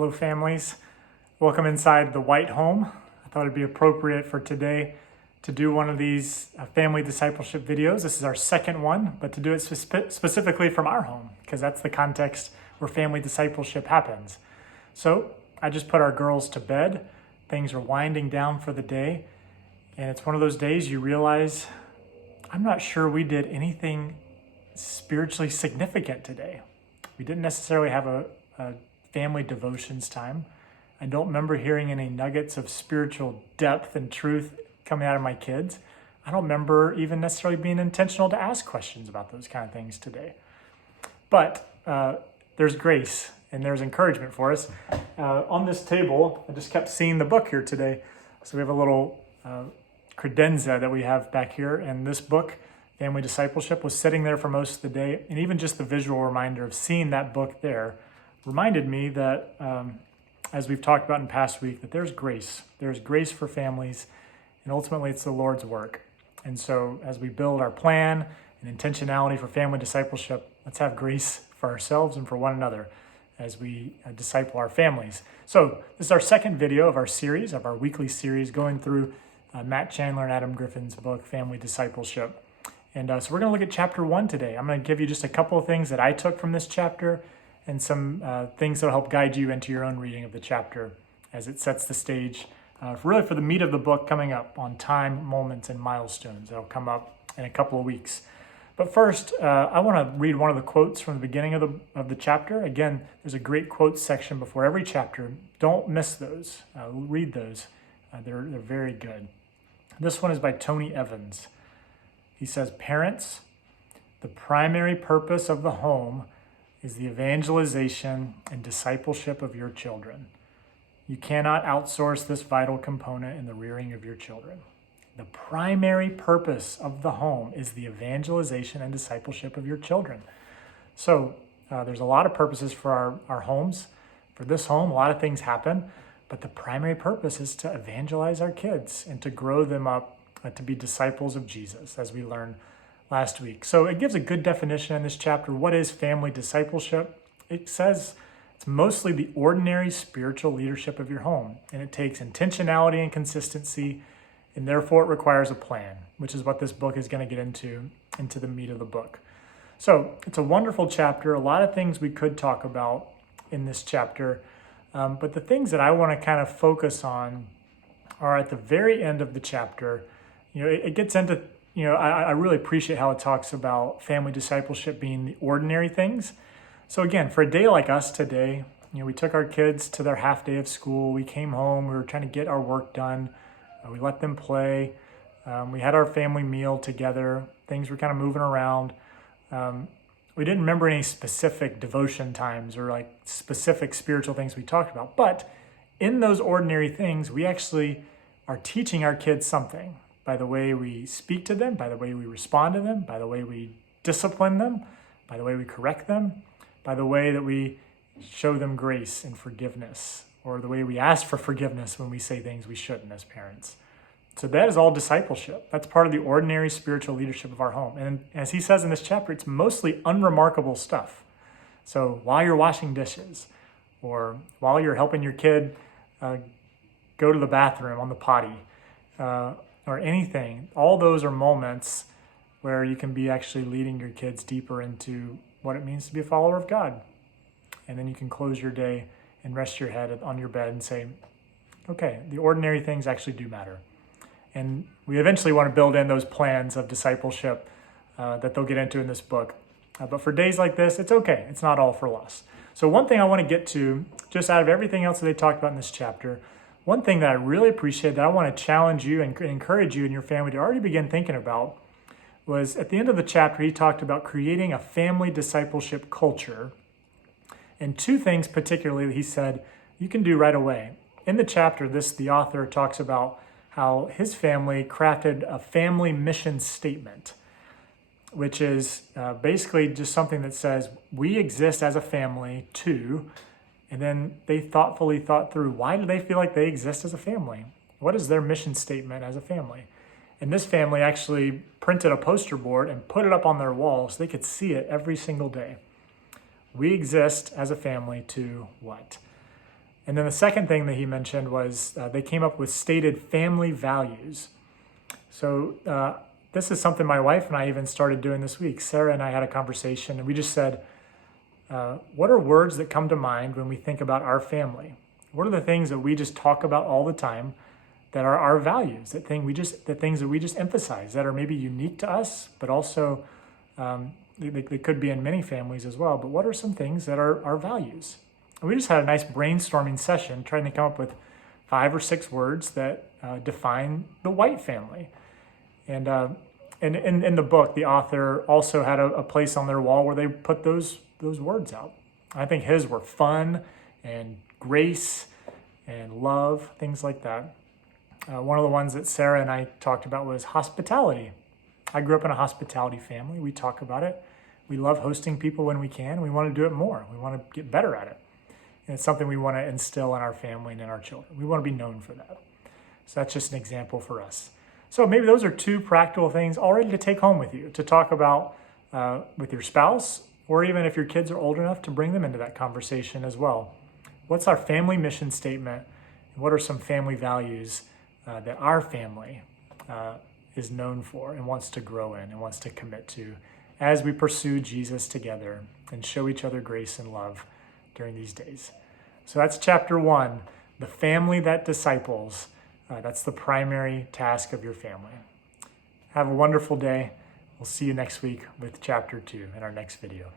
Hello, families. Welcome inside the White Home. I thought it'd be appropriate for today to do one of these family discipleship videos. This is our second one, but to do it specifically from our home, because that's the context where family discipleship happens. So I just put our girls to bed. Things are winding down for the day. And it's one of those days you realize, I'm not sure we did anything spiritually significant today. We didn't necessarily have a family devotions time. I don't remember hearing any nuggets of spiritual depth and truth coming out of my kids. I don't remember even necessarily being intentional to ask questions about those kind of things today. But there's grace and there's encouragement for us. On this table, I just kept seeing the book here today. So we have a little credenza that we have back here, and this book, Family Discipleship, was sitting there for most of the day. And even just the visual reminder of seeing that book there reminded me that, as we've talked about in past week, that there's grace. There's grace for families, and ultimately it's the Lord's work. And so as we build our plan and intentionality for family discipleship, let's have grace for ourselves and for one another as we disciple our families. So this is our second video of our series, of our weekly series, going through Matt Chandler and Adam Griffin's book, Family Discipleship. And so we're going to look at chapter 1 today. I'm going to give you just a couple of things that I took from this chapter and some things that will help guide you into your own reading of the chapter as it sets the stage really for the meat of the book coming up on time, moments, and milestones. That'll come up in a couple of weeks. But first, I want to read one of the quotes from the beginning of the chapter. Again, there's a great quotes section before every chapter. Don't miss those. Read those. They're very good. This one is by Tony Evans. He says, "Parents, the primary purpose of the home is the evangelization and discipleship of your children. You cannot outsource this vital component in the rearing of your children. The primary purpose of the home is the evangelization and discipleship of your children." So there's a lot of purposes for our homes. For this home, a lot of things happen, but the primary purpose is to evangelize our kids and to grow them up to be disciples of Jesus, as we learned last week. So it gives a good definition in this chapter. What is family discipleship? It says it's mostly the ordinary spiritual leadership of your home, and it takes intentionality and consistency, and therefore it requires a plan, which is what this book is going to get into the meat of the book. So it's a wonderful chapter, a lot of things we could talk about in this chapter, but the things that I want to kind of focus on are at the very end of the chapter. It gets into, I really appreciate how it talks about family discipleship being the ordinary things. So again, for a day like us today, we took our kids to their half day of school. We came home, we were trying to get our work done. We let them play. We had our family meal together. Things were kind of moving around. We didn't remember any specific devotion times or like specific spiritual things we talked about. But in those ordinary things, we actually are teaching our kids something by the way we speak to them, by the way we respond to them, by the way we discipline them, by the way we correct them, by the way that we show them grace and forgiveness, or the way we ask for forgiveness when we say things we shouldn't as parents. So that is all discipleship. That's part of the ordinary spiritual leadership of our home. And as he says in this chapter, it's mostly unremarkable stuff. So while you're washing dishes, or while you're helping your kid go to the bathroom on the potty, or anything, all those are moments where you can be actually leading your kids deeper into what it means to be a follower of God. And then you can close your day and rest your head on your bed and say, okay, the ordinary things actually do matter. And we eventually want to build in those plans of discipleship that they'll get into in this book. But for days like this, it's okay. It's not all for loss. So one thing I want to get to, just out of everything else that they talked about in this chapter, one thing that I really appreciate that I want to challenge you and encourage you and your family to already begin thinking about was at the end of the chapter, he talked about creating a family discipleship culture. And two things particularly that he said you can do right away. In the chapter, the author talks about how his family crafted a family mission statement, which is basically just something that says we exist as a family too. And then they thoughtfully thought through, why do they feel like they exist as a family? What is their mission statement as a family? And this family actually printed a poster board and put it up on their wall so they could see it every single day. We exist as a family to what? And then the second thing that he mentioned was they came up with stated family values. So this is something my wife and I even started doing this week. Sarah and I had a conversation, and we just said, what are words that come to mind when we think about our family? What are the things that we just talk about all the time that are our values, the things that we just emphasize that are maybe unique to us, but also they could be in many families as well. But what are some things that are our values? And we just had a nice brainstorming session trying to come up with 5 or 6 words that define the White family. And in the book, the author also had a place on their wall where they put those words out. I think his were fun and grace and love, things like that. One of the ones that Sarah and I talked about was hospitality. I grew up in a hospitality family. We talk about it. We love hosting people when we can. We want to do it more. We want to get better at it. And it's something we want to instill in our family and in our children. We want to be known for that. So that's just an example for us. So maybe those are 2 practical things already to take home with you, to talk about with your spouse, or even if your kids are old enough, to bring them into that conversation as well. What's our family mission statement? What are some family values that our family is known for and wants to grow in and wants to commit to as we pursue Jesus together and show each other grace and love during these days? So that's chapter 1, the family that disciples. That's the primary task of your family. Have a wonderful day. We'll see you next week with chapter 2 in our next video.